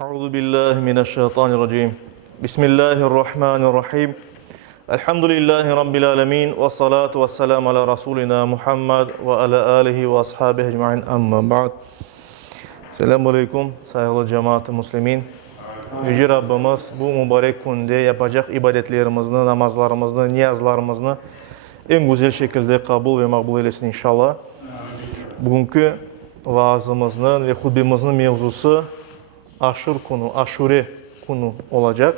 Euzu billahi mineşşeytanirracim. Bismillahirrahmanirrahim. Elhamdülillahi rabbil alamin ve salatu vesselam ala rasulina Muhammed ve ala alihi ve ashabihi ecmaîn. Amma ba'd. Selamünaleyküm sayılı cemaat-i muslimin. Yüce Rabbimiz bu mübarek günde yapacak ibadetlerimizni, namazlarımızı, niyazlarımızı en güzel şekilde kabul ve makbul eylesin inşallah. Bugünkü vaazımızın ve hutbemizin mevzusu Aşure kunu olacak.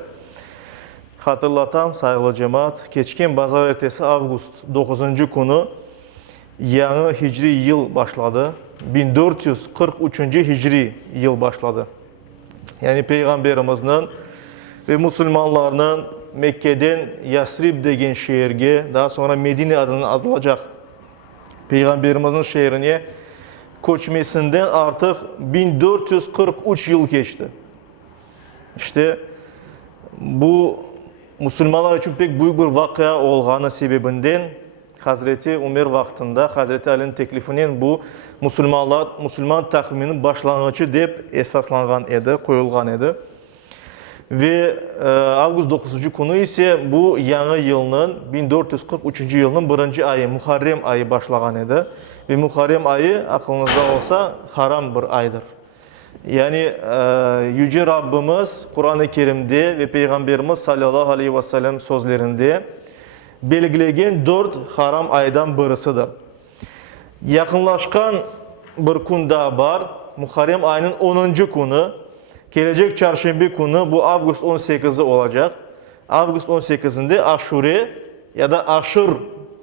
Hatırlatam sayılı cemaat, geçken bazar ertesi Avgust 9. günü yeni Hicri yıl başladı. 1443. Hicri yıl başladı. Yani Peygamberimizin ve Müslümanların Mekke'den Yasrib degen şehirge, daha sonra Medine adını adılacak Peygamberimizin şehrine koçmesinden artık 1443 yıl geçti. İşte bu Müslümanlar için pek büyük bir vakıa olğanı sebebinden Hazreti Ömer vaktinde Hazreti Ali'nin teklifinin bu Müslüman takviminin başlangıcı deyip esaslanğan edi, koyulğan edi. Ve Avgust 9. günü ise bu yeni yılının 1443. yılının birinci ayı, Muharrem ayı başlağan edi. Ve Muharrem ayı aklınızda olsa haram bir aydır. Yani Yüce Rabbimiz Kur'an-ı Kerim'de ve Peygamberimiz sallallahu aleyhi ve sellem sözlerinde belgilegen 4 haram aydan birisidir. Yakınlaşkan bir gün daha var. Muharrem ayının 10. günü. Gelecek çarşamba günü bu Avgust 18'i olacak. Avgust 18'inde Aşure ya da Aşır,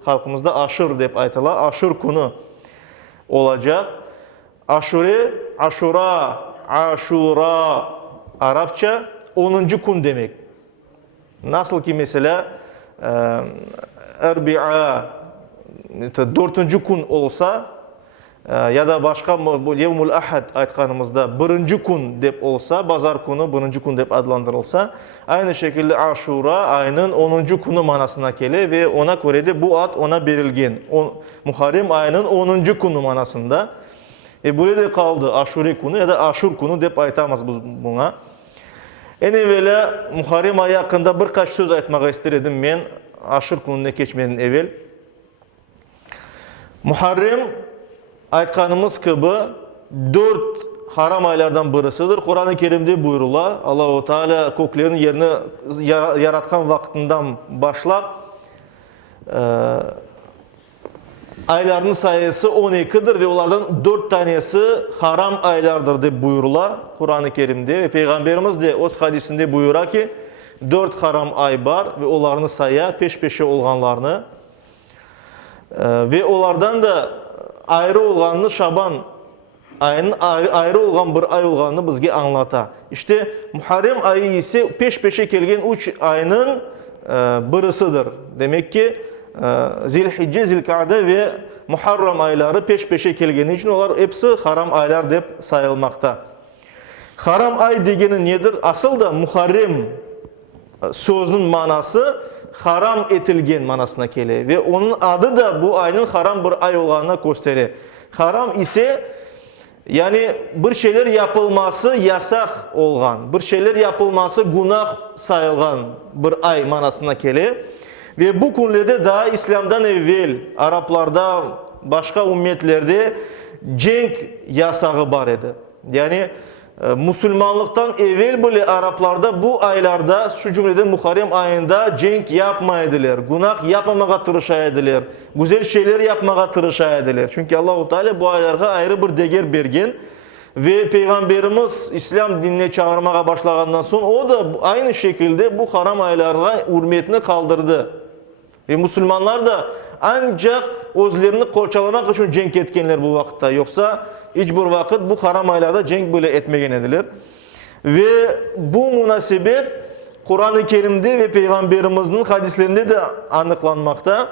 halkımızda Aşır deyip aytılar, Aşır günü olacak. Aşure, Aşura, Aşura Arapça 10. gün demek. Nasıl ki mesela Erbi'a 4. gün olsa ya da başka Yevmul Ahad aytkanımızda 1. gün deyip olsa, bazar günü 1. gün deyip adlandırılsa, aynı şekilde Aşura ayının 10. günü manasına gelir ve ona göre de bu ad ona verilgen. Muharrem ayının 10. günü manasında. Burada kaldı Aşure günü ya da Aşur günü deyip aytamaz buna. En evvela Muharrem ayı hakkında birkaç söz aytmağa istedim ben Aşur gününe geçmeden evvel. Muharrem aytkanımız gibi 4 haram aylardan birisidir. Kur'an-ı Kerim'de buyurula Allah-u Teala köklerin yerini yaratkan vaktinden başlap aylarının sayısı 12'dir ve onlardan 4 tanesi haram aylardır diye buyurula Kur'an-ı Kerim'de ve Peygamberimiz de o hadisinde buyura ki 4 haram ay var ve onların sayı peş peşe olganlarını ve onlardan da ayrı olganını Şaban ayının ayrı olgan bir ay olganını bizge anlata. İşte Muharrem ayı ise peş peşe gelgen 3 ayının birisidir. Demek ki Zilhicce, Zilkade ve Muharrem ayları peş peşe gelgeni için onlar hepsi haram aylar deyip sayılmakta. Haram ay degeni nedir? Asıl da Muharrem sözünün manası haram etilgen manasına gelir ve onun adı da bu ayın haram bir ay olağına gösterir. Haram ise yani bir şeyler yapılması yasak olgan, bir şeyler yapılması günah sayılgan bir ay manasına gelir. Ve bu günlerde daha İslam'dan evvel Araplarda, başka ümmetlerde cenk yasağı var idi. Yani Müslümanlıktan evvel bile Araplarda bu aylarda şu cümlede Muharrem ayında cenk yapmaydılar. Günah yapmamaya tırışaydılar. Güzel şeyler yapmaya tırışaydılar. Çünkü Allah-u Teala bu aylara ayrı bir değer bergen. Ve Peygamberimiz İslam dinine çağırmaya başlagandan sonra o da aynı şekilde bu haram aylarına hürmetini kaldırdı. Ve Müslümanlar da ancak özlerini kolçalamak için cenk etkenler bu vakitte. Yoksa hiçbir vakit bu haram aylarda cenk böyle etmegen edilir. Ve bu münasebet Kur'an-ı Kerim'de ve Peygamberimizin hadislerinde de anlıklanmakta.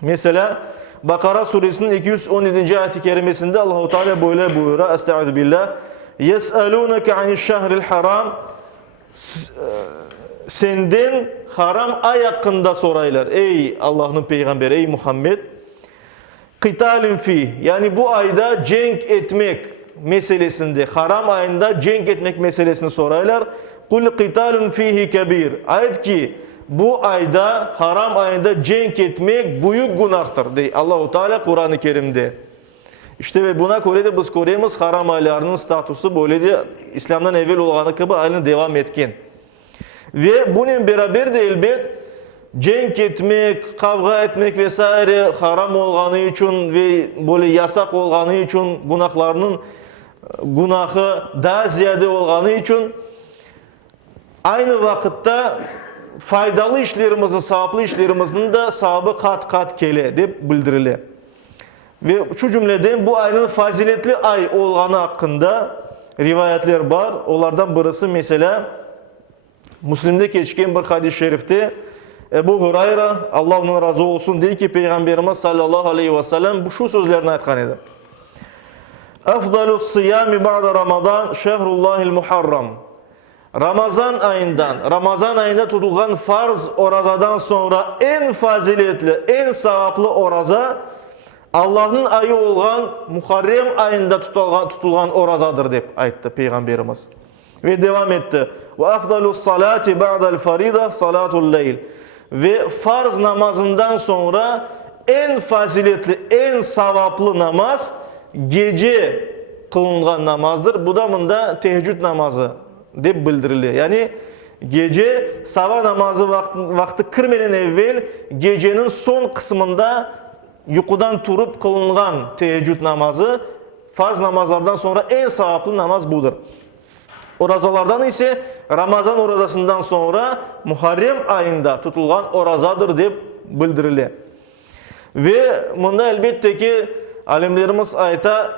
Mesela Bakara suresinin 217. ayet-i kerimesinde Allah-u Teala böyle buyuruyor. Estaizu billah. Yes'alûneke anişşahril haram. Senden haram ay hakkında soraylar. Ey Allah'ın peygamberi, ey Muhammed. Qitalun fi. Yani bu ayda cenk etmek meselesinde, haram ayında cenk etmek meselesini sorarlar. Kul qitalun fihi kebir. Ayet ki bu ayda, haram ayında cenk etmek büyük günahtır dey Allah-u Teala Kur'an-ı Kerim'de. İşte ve buna göre de biz göremiz haram aylarının statusu böylece İslam'dan evvel olan gibi aynı devam etken. Ve bunun beraber de elbet cenk etmek, kavga etmek vesaire haram olganı için ve böyle yasak olganı için günahlarının günahı daha ziyade olganı için aynı vakitte faydalı işlerimizin, savaplı işlerimizin de sahabı kat kat kele deyip bildirilir. Ve şu cümleden bu ayın faziletli ay olganı hakkında rivayetler var. Onlardan birisi mesela Müslim'de geçken bir hadis-i şerifte Ebu Hurayra Allah ondan razı olsun deyir ki Peygamberimiz sallallahu aleyhi ve sellem bu şu sözlerini aytkan edi. Afdalus siyami ba'da Ramazan şehrullahil muharram. Ramazan ayında tutulgan farz orazadan sonra en faziletli, en sevaplı oraza Allah'ın ayı olan Muharrem ayında tutulgan orazadır deyip ayttı Peygamberimiz. Ve devam etti. Ve afdalus salati ba'dal farida salatul leyl. Ve farz namazından sonra en faziletli, en sevaplı namaz gece kılıngan namazdır. Bu da bunda teheccüd namazı deyip bildirilir. Yani gece sabah namazı vakti kırmeden evvel gecenin son kısmında yukudan turup kılıngan teheccüd namazı farz namazlardan sonra en sevaplı namaz budur. Orazalardan ise Ramazan orazasından sonra Muharrem ayında tutulgan orazadır deyip bildirilir. Ve bunda elbette ki alimlerimiz ayta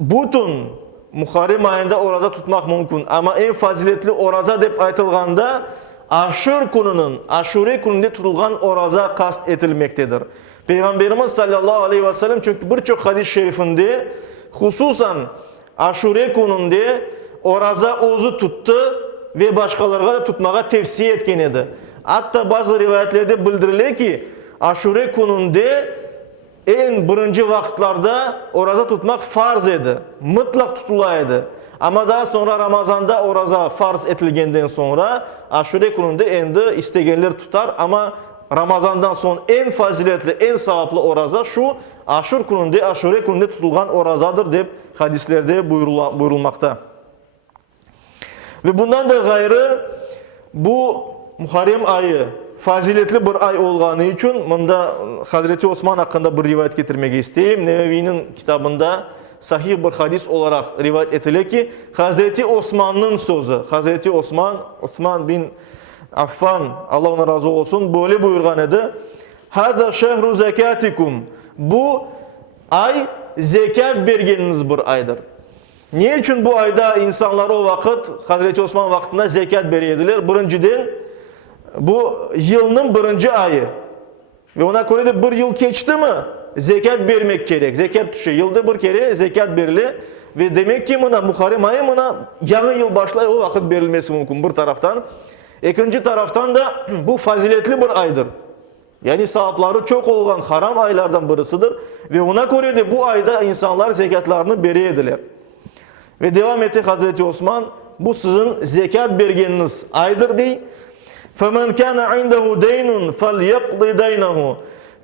bütün Muharrem ayında oraza tutmak mümkün. Ama en faziletli oraza deyip aytılganda Aşure gününde tutulgan oraza kast edilmektedir. Peygamberimiz sallallahu aleyhi ve sellem çünkü birçok hadis-i şerifinde hususan Aşure gününde oraza ozu tuttu ve başkalarına da tutmağa tavsiye etken edi. Hatta bazı rivayetlerde bildirilir ki Aşure gününde en birinci vakitlerde oraza tutmak farz edi. Mutlak tutulaydı. Ama daha sonra Ramazan'da oraza farz etilgenden sonra Aşure gününde endi istegenler tutar ama Ramazan'dan sonra en faziletli, en sevaplı oraza şu Aşure gününde tutulgan orazadır deyip hadislerde buyurulmakta. Ve bundan da gayrı bu Muharrem ayı faziletli bir ay olganı için bunda Hazreti Osman hakkında bir rivayet getirmek isteyeyim. Nevevi'nin kitabında sahih bir hadis olarak rivayet edilir ki Hazreti Osman'ın sözü. Hazreti Osman bin Affan Allah ona razı olsun böyle buyurgan idi. Hada şehru zekatikum. Bu ay zekat bergeniniz bir aydır. Niye için bu ayda insanlar o vakit Hazreti Osman vaktinde zekat beriyediler? Birinciden bu yılın birinci ayı. Ve ona göre de bir yıl geçti mi zekat vermek gerek. Zekat düşüyor. Yılda bir kere zekat verilir. Ve demek ki buna Muharrem ayı buna yarın yıl başlıyor o vakit verilmesi mümkün bir taraftan. İkinci taraftan da bu faziletli bir aydır. Yani sevapları çok olan haram aylardan birisidir. Ve ona göre de bu ayda insanlar zekatlarını beriyediler. Ve devam etti Hazreti Osman, bu sizin zekat bergeniniz aydır dey. فَمَنْ كَانَ عِنْدَهُ دَيْنٌ فَلْيَقْضِ دَيْنَهُ.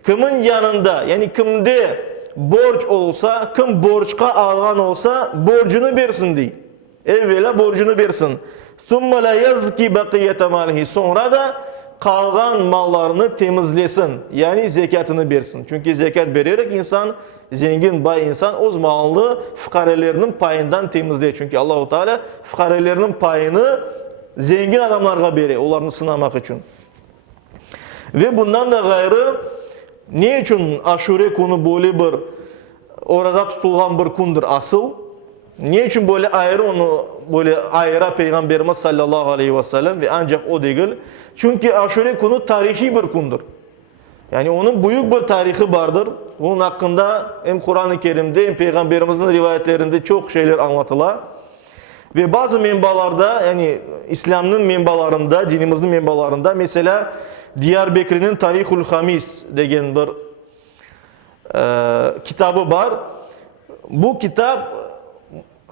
Kimin yanında, yani kimde borç olsa, kim borçka algan olsa borcunu versin dey. Evvela borcunu versin. ثُمَّ لَا يَزْكِ بَقِيَّةَ مَالِهِ. Sonra da kalgan mallarını temizlesin. Yani zekatını versin. Çünkü zekat vererek insan, zengin bay insan o malını fukarelerinin payından temizliyor. Çünkü Allah-u Teala fukarelerinin payını zengin adamlarga veriyor. Onlarını sınamak için. Ve bundan da gayrı ne için Aşure günü böyle bir orada tutulgan bir gündür asıl? Ne için böyle ayrı onu böyle ayrı Peygamberimiz sallallahu aleyhi ve sellem ve ancak o değil. Çünkü Aşure günü tarihi bir gündür. Yani onun büyük bir tarihi vardır. Bunun hakkında hem Kur'an-ı Kerim'de hem Peygamberimizin rivayetlerinde çok şeyler anlatılar. Ve bazı menbalarda yani İslam'ın menbalarında, dinimizin menbalarında mesela Diyarbakır'ın Tarihul Hamis degen bir kitabı var. Bu kitap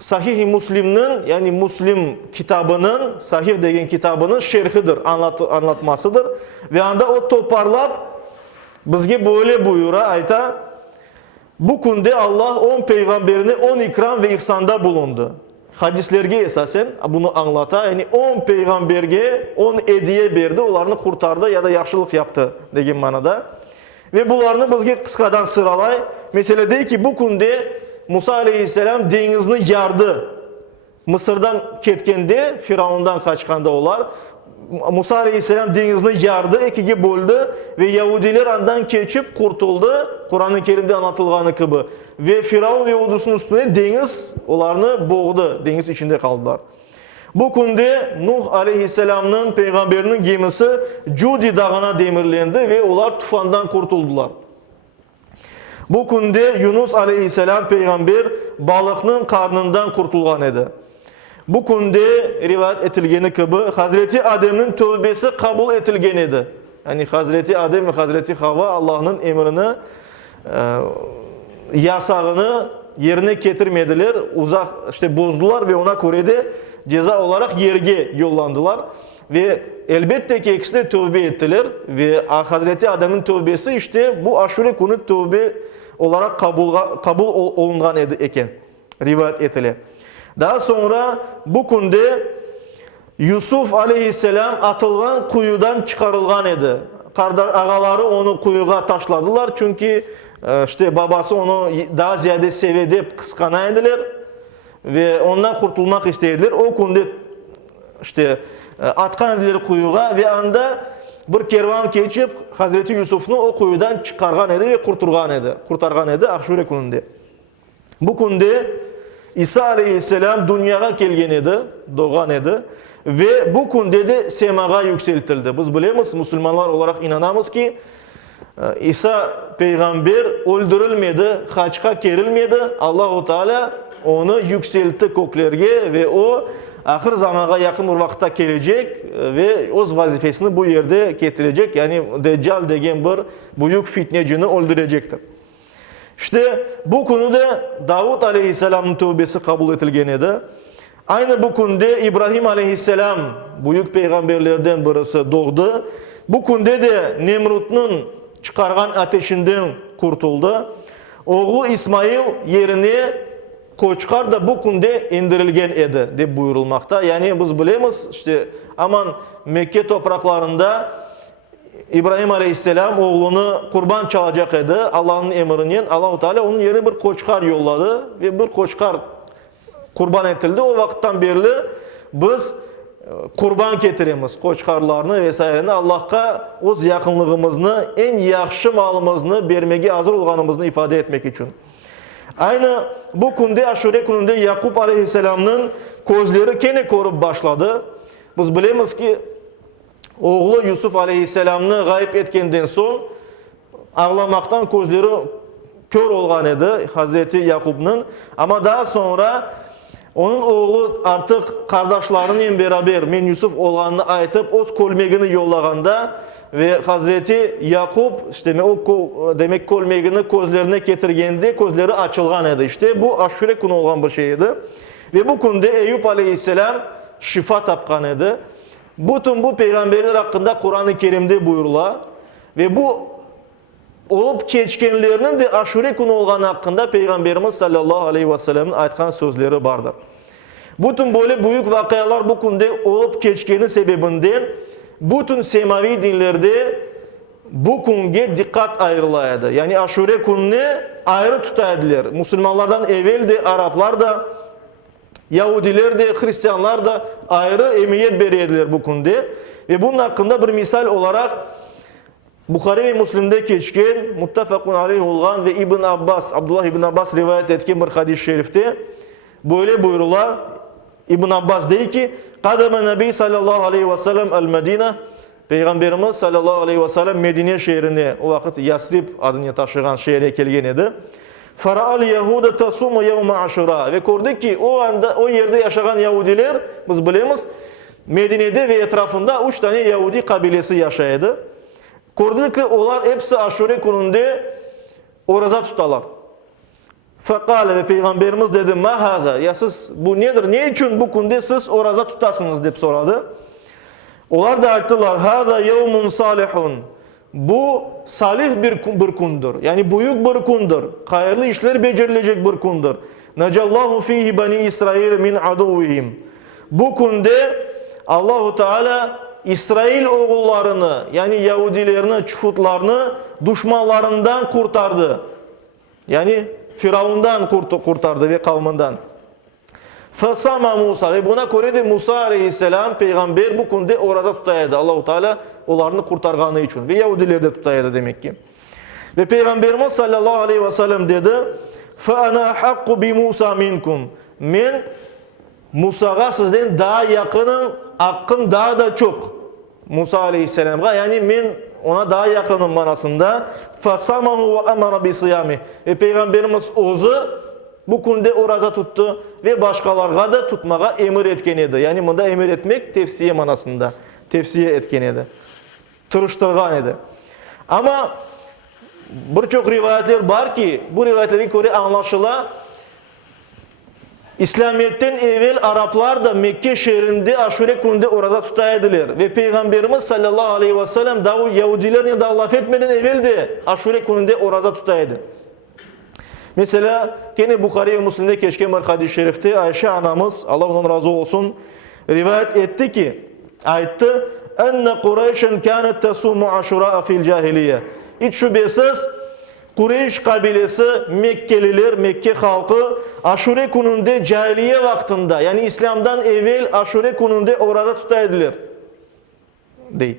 Sahih Müslim'nin, yani Müslim kitabının, Sahih degen kitabının şerhidir, anlatmasıdır. Ve anda o toparlap bizge böyle buyura ayta, bu kunde Allah 10 peygamberini 10 ikram ve ihsanda bulundu. Hadislerge esasen bunu anlata, yani 10 peygamberge 10 hediye berdi, onlarını kurtardı ya da yaxşılık yaptı degen manada. Ve bunlarını bizge kıskadan sıralay. Mesela dey ki bu kunde Musa aleyhisselam denizini yardı. Mısır'dan ketkende, Firavundan kaçkanda olar. Musa aleyhisselam denizini yardı, ikiye böldü ve Yahudiler andan keçip kurtuldu. Kur'an-ı Kerim'de anlatılganı gibi. Ve Firavun ve ordusunun üstüne deniz onlarını boğdu. Deniz içinde kaldılar. Bu kunde Nuh aleyhisselamın peygamberinin gemisi Cudi dağına demirlendi ve onlar tufandan kurtuldular. Bu kunde Yunus aleyhisselam peygamber balıkның karnından kurtulgan edi. Bu kunde rivayet etilgeni gibi Hazreti Adem'in tövbesi kabul etilgen edi. Yani Hazreti Adem ve Hazreti Hava Allah'ın emrini, yasağını yerine getirmediler. Uzak işte bozdular ve ona göre de ceza olarak yerge yollandılar. Ve elbette ki ikisi de tövbe ettiler ve Hazreti Adem'in tövbesi işte bu aşure günü tövbe olarak kabul olungan eken rivayet etile. Daha sonra bu kunde Yusuf aleyhisselam atılgan kuyudan çıkarılgan edi. Ağaları onu kuyuga taşladılar çünkü işte babası onu daha ziyade sevedi, kıskana ediler ve ondan kurtulmak istediler. O kunde işte atkan ediler kuyuga ve anda bir kervan geçip Hazreti Yusuf'unu o kuyudan çıkargan edi ve kurtargan edi Aşure gününde. Bu kunde İsa aleyhisselam dünyaya kelgen edi, doğan edi ve bu kunde de semaga yükseltildi. Biz bilemiz, Müslümanlar olarak inanamız ki İsa peygamber öldürülmedi, haçka kerilmedi. Allah-u Teala onu yükseltti göklerge ve o ahir zamana yakın bir vakitte gelecek ve o vazifesini bu yerde getirecek. Yani Deccal degen bir büyük fitnecini öldürecektir. İşte bu konuda Davud aleyhisselamın tövbesi kabul etilgen edi. Aynı bu konuda İbrahim aleyhisselam büyük peygamberlerden birisi doğdu. Bu konuda da Nemrut'un çıkargan ateşinden kurtuldu. Oğlu İsmail yerine koçkar da bu kunde indirilgen edi deb buyurulmakta. Yani biz bilemiz işte aman Mekke topraklarında İbrahim aleyhisselam oğlunu kurban çalacak edi. Allah'ın emrinin Allah-u Teala onun yerine bir koçkar yolladı ve bir koçkar kurban etildi. O vakitten beri biz kurban getiremiz koçkarlarını vesaireni Allah'a öz yakınlığımızını, en yaxşı malımızını vermeye hazır olganımızını ifade etmek için. Aynı bu kunde Aşure gününde Yakup aleyhisselamın gözleri kene korup başladı. Biz bilemiz ki oğlu Yusuf aleyhisselamını gayip etkenden son ağlamaktan gözleri kör olgan edi Hazreti Yakup'nun. Ama daha sonra onun oğlu artık kardeşlerinin beraber men Yusuf olganını aytıp öz kolmegini yollaganda ve Hazreti Yakup işte o demek kolmegini gözlerine getirgende gözleri açılgan edi. İşte bu Aşure günü olgan bir şeydi. Ve bu günde Eyüp aleyhisselam şifa tapkan edi. Bütün bu peygamberler hakkında Kur'an-ı Kerim'de buyurula ve bu olup keçkenlerinin de Aşure günü olgan hakkında Peygamberimiz sallallahu aleyhi ve sellem'in aytkan sözleri vardır. Bütün böyle büyük vakayalar bu günde olup keçkeni sebebinden bütün semavi dinlerde bu günge dikkat ayrılaydı. Yani Aşure gününü ayrı tutaydılar. Müslümanlardan evvel de Araplar da Yahudiler de Hristiyanlar da ayrı emniyet beriyediler bu günde. Ve bunun hakkında bir misal olarak Bukhari ve Müslim'de geçken muttafakun aleyh olgan ve İbn Abbas, Abdullah İbn Abbas rivayet etken bir hadis-i şerifte böyle buyurula. İbn Abbas deyir ki Kademe Nebi sallallahu aleyhi ve sellem el-Medine Peygamberimiz sallallahu aleyhi ve sellem Medine şehrine o vakit Yasrib adını taşıyan şehre gelgen edi. Fara'al Yahuda tasumu yevme Aşura ve gördük ki o anda o yerde yaşayan Yahudiler biz bilemiz Medine'de ve etrafında 3 tane Yahudi kabilesi yaşaydı. Gördük ki onlar hepsi Aşure gününde oruza tutalar. Fekale ve Peygamberimiz dedi ma haza. Ya siz bu nedir? Ne için bu kunde siz oraza tutasınız deyip soradı. Onlar da ayttılar haza yevmun salihun. Bu salih bir kundur. Yani büyük bir kundur. Hayırlı işler becerilecek bir kundur. Necallahu fihi bani İsrail min aduvihim. Bu kunde Allahu Teala İsrail oğullarını yani Yahudilerini, çufutlarını düşmanlarından kurtardı. Yani Firavundan kurtardı ve kavminden. Fasama Musa ve buna göre de Musa aleyhisselam peygamber bu konuda oraza tutaydı. Allahu Teala onlarını kurtarganı için ve Yahudiler de tutaydı demek ki. Ve Peygamberimiz sallallahu aleyhi ve sellem dedi: "Fa ana hakku bi Musa minkum." Men Musa'ga sizden daha yakınım, hakkım daha da çok. Musa aleyhisselam'a yani men ona daha yakınım manasında. Fasamahu ve amara bi siyami. Ve Peygamberimiz ozu bu konuda oraza tuttu ve başkalarına da tutmağa emir etken edi. Yani bunda emir etmek tefsiye manasında. Tefsiye etken edi. Tırıştırgan edi. Ama birçok rivayetler var ki bu rivayetlere göre anlaşıla İslamiyet'ten evvel Araplar da Mekke şehrinde Aşure kunde orada tutaydılar. Ve Peygamberimiz sallallahu aleyhi ve sellem daha Yahudilerin de laf etmeden evvel de Aşure kunde orada tutaydı. Mesela gene Bukhari ve Müslim'de geçen bir hadis-i şerifte Ayşe anamız Allah ondan razı olsun rivayet etti ki ayette enne Kureyş'en kânet tesumu aşura fil cahiliye. Hiç şüphesiz Kureyş kabilesi Mekkeliler, Mekke halkı Aşure kununda cahiliye vaktinde yani İslam'dan evvel Aşure kununda orada tutaydılar. Değil.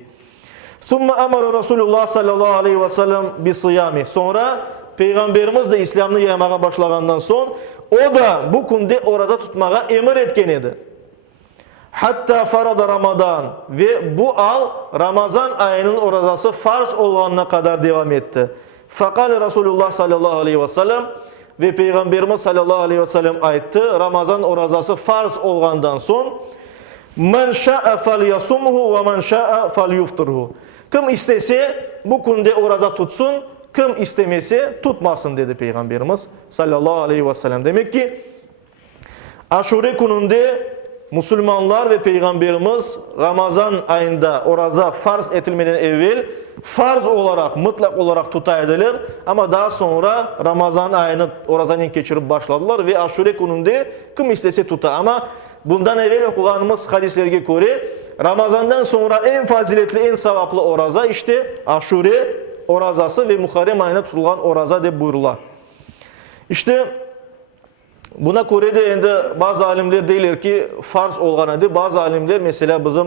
Thumma amara Resulullah sallallahu aleyhi ve sellem bi siyami. Sonra Peygamberimiz de İslam'ı yaymaya başlagandan son o da bu kunde orada tutmağa emir etken edi. Hatta farada Ramazan ve bu al Ramazan ayının orazası farz olana kadar devam etti. Fakale Resulullah sallallahu aleyhi ve sellem ve Peygamberimiz sallallahu aleyhi ve sellem ayıttı. Ramazan orazası farz olgandan son men şa'a felyasumhu ve men şa'a felyuftirhu. Kim istese bu kunde oraza tutsun, kim istemese tutmasın dedi Peygamberimiz sallallahu aleyhi ve sellem. Demek ki Aşure kununda Müslümanlar ve Peygamberimiz Ramazan ayında oraza farz etilmeden evvel farz olarak, mutlak olarak tutaydılar. Ama daha sonra Ramazan ayını orazanın geçirip başladılar ve Aşure kununda kim istese tutar. Ama bundan evvel okuganımız hadislerine göre Ramazan'dan sonra en faziletli, en sevaplı oraza işte Aşure orazası ve Muharrem ayına tutulan oraza de buyurular. İşte buna göre de bazı alimler deyirler ki farz olgan idi. Bazı alimler mesela bizim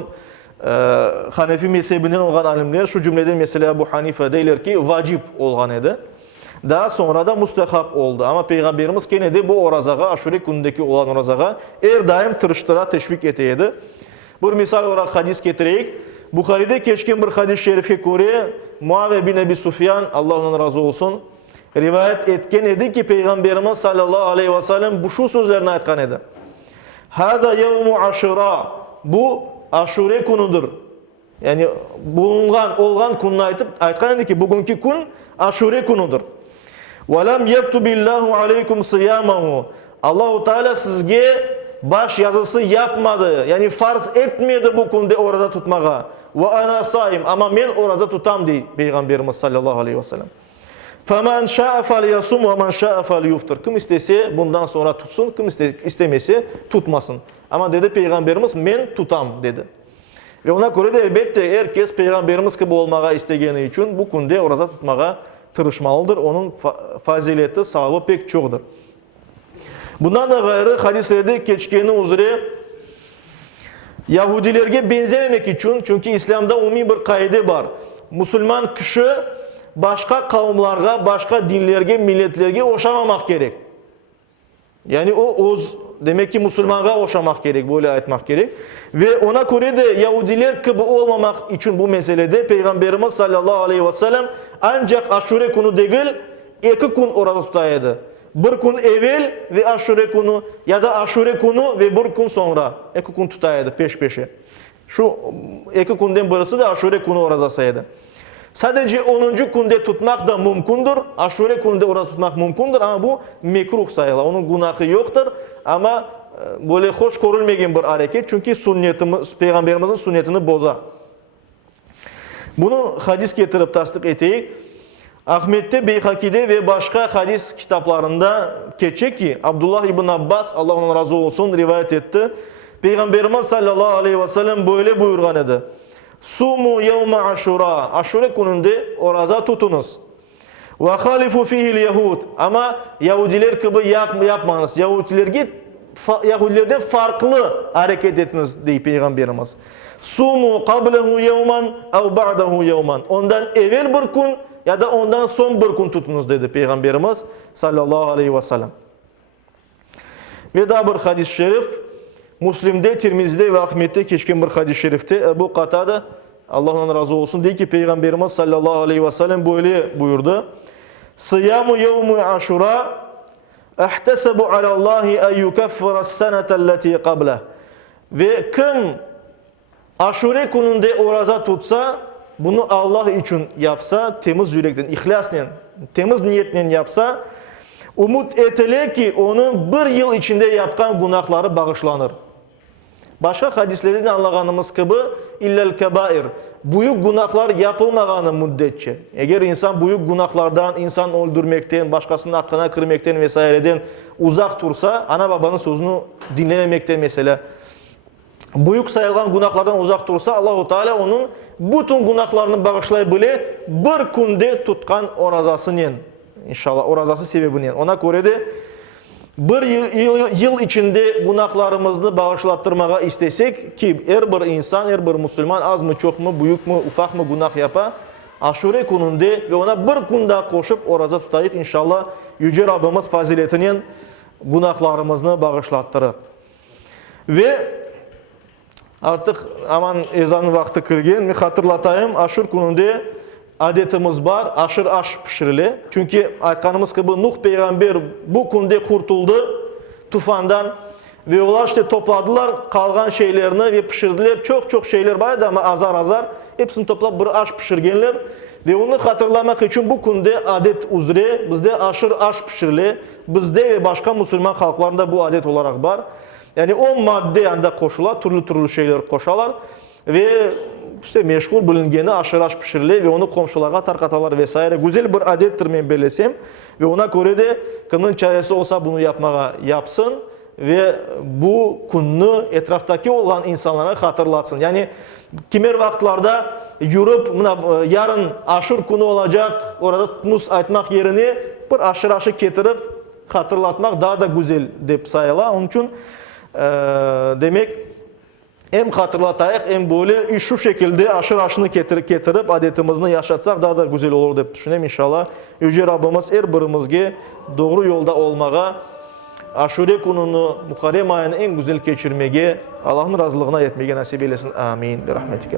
Hanefi mezhebinden olan alimler şu cümleden mesela bu Hanife deyirler ki vacip olgan idi. Daha sonra da müstehap oldu. Ama Peygamberimiz gene de bu orazaga, Aşure günündeki olan orazaga daim tırıştıra teşvik eteydi. Bir misal olarak hadis getireyik. Bukhari'de geçken bir hadis-i şerife göre Muaviye bin Ebi Sufyan Allah ondan razı olsun rivayet etken edi ki Peygamberimiz sallallahu aleyhi ve sellem bu şu sözlerini aytkan edi. Hada yevmu aşura. Bu Aşure kunudur. Yani olgan kununu aytkan edi ki bugünkü kun Aşure kunudur. Ve lem yektubillahu aleykum siyamahu. Allahu Teala sizge baş yazısı yapmadı. Yani farz etmedi bu kunde orada tutmağa. Ve ana saim ama men orada tutam deyip Peygamberimiz sallallahu aleyhi ve sellem. فَمَنْ شَاءَ فَلْيَصُمْ وَمَنْ شَاءَ فَلْيُفْتِرْ. Kim istese bundan sonra tutsun, kim istemesi tutmasın. Ama dedi Peygamberimiz men tutam dedi. Ve ona göre de elbette herkes Peygamberimiz gibi olmağa istegeni için bu kunde orada tutmağa tırışmalıdır. Onun fazileti, sahabı pek çoktur. Bundan da gayrı hadislerde geçkeni üzere Yahudilerge benzememek için çünkü İslam'da umumi bir kaide var. Müslüman kişi başka kavimlerge, başka dinlerge, milletlerge oşamamak gerek. Yani demek ki Müslüman'a oşamak gerek, böyle ayetmek gerek. Ve ona göre de Yahudiler gibi olmamak için bu meselede Peygamberimiz sallallahu aleyhi ve sellem ancak Aşure kunu değil, 2 gün orada tutaydı. Bir gün evvel ve Aşure kunu ya da Aşure kunu ve bir gün sonra 2 gün tutaydı peş peşe. Şu 2 günden birisi de Aşure kunu orazasıydı. Sadece 10. günde tutmak da mümkündür. Aşure günde orada tutmak mümkündür ama bu mekruh sayılır. Onun günahı yoktur ama böyle hoş görülmeyen bir hareket. Çünkü sünnetimiz, Peygamberimizin sünnetini bozar. Bunu hadis getirip tasdik eteyik. Ahmet'te, Beyhaki'de ve başka hadis kitaplarında geçecek ki Abdullah ibn Abbas, Allah ondan razı olsun, rivayet etti. Peygamberimiz sallallahu aleyhi ve sellem böyle buyurgan idi. Sumu yevme aşura. Aşure gününde oruç tutunuz. Ve halifu fihil yahud. Ama Yahudiler gibi yapmanız. Yahudilerden farklı hareket etiniz diye Peygamberimiz. Sumu qablehu yevman ev ba'dahu yevman. Ondan evvel bir gün ya da ondan son bir gün tutunuz dedi Peygamberimiz sallallahu aleyhi ve sellem. Ve daha bir hadis-i şerif Müslim'de, Tirmizi'de ve Ahmet'te geçken bir hadis-i şerifte Ebu Katada, Allah ondan razı olsun, diyor ki Peygamberimiz sallallahu aleyhi ve sellem böyle buyurdu. Siyamu yevmu aşura ehtesebu alallahi en yukeffira senetelleti qabla. Ve kim aşure gününde oruç tutsa, bunu Allah için yapsa, temiz yürekten, ihlasla, temiz niyetle yapsa, umut etile ki onun bir yıl içinde yapkan günahları bağışlanır. Başka hadislerden anlağanımız gibi illel kebair. Büyük günahlar yapılmağanı müddetçe. Eğer insan büyük günahlardan, insan öldürmekten, başkasının hakkına kırmaktan vesaireden uzak dursa, ana babanın sözünü dinlememekten mesela, büyük sayılan günahlardan uzak dursa Allah-u Teala onun bütün günahlarını bağışlayabilir, bir günde tutkan orazasının, İnşallah orazası sebebinin. Ona göre de bir yıl içinde günahlarımızı bağışlattırmaya istesek ki her bir insan, her bir Müslüman az mı çok mu, büyük mü, ufak mı günah yapar, aşure gününde ve ona bir gün daha koşup oraza tutayık inşallah Yüce Rabbimiz faziletinin günahlarımızı bağışlattırır. Ve artık aman ezanın vakti kirgen, hatırlatayım, aşur gününde adetimiz var, aşır aş pişirili. Çünkü aytkanımız gibi Nuh peygamber bu günde kurtuldu tufandan ve onlar işte topladılar kalan şeylerini ve pişirdiler. Çok şeyler vardı ama azar hepsini toplayıp bir aş pişirgenler ve onu hatırlamak için bu günde adet üzere bizde aşır aş pişirili. Bizde ve başka Müslüman halklarında bu adet olarak var. Yani 10 madde yanında koşular, türlü şeyler koşarlar ve işte meşgul bilingeni aşırı aş pişirilir ve onu komşulara tarqatarlar vesaire. Güzel bir adettir ben belesem ve ona göre de kimin çaresi olsa bunu yapmaya yapsın ve bu gününü etraftaki olan insanlara hatırlatsın. Yani kimer vaktlarda yürüp yarın aşır günü olacak orada tutmuş aytmak yerine bir aşırı aşı getirip hatırlatmak daha da güzel deyip sayıla. Onun için demek hem hatırlatayıq, hem böyle şu şekilde aşırı aşını getirip adetimizni yaşatsak daha da güzel olur deyip düşüneyim inşallah. Yüce Rabbimiz her birimizge doğru yolda olmağa, aşure gününü Muharrem ayını en güzel geçirmeye, Allah'ın razılığına yetmeye nasip eylesin. Amin. Bi rahmetike.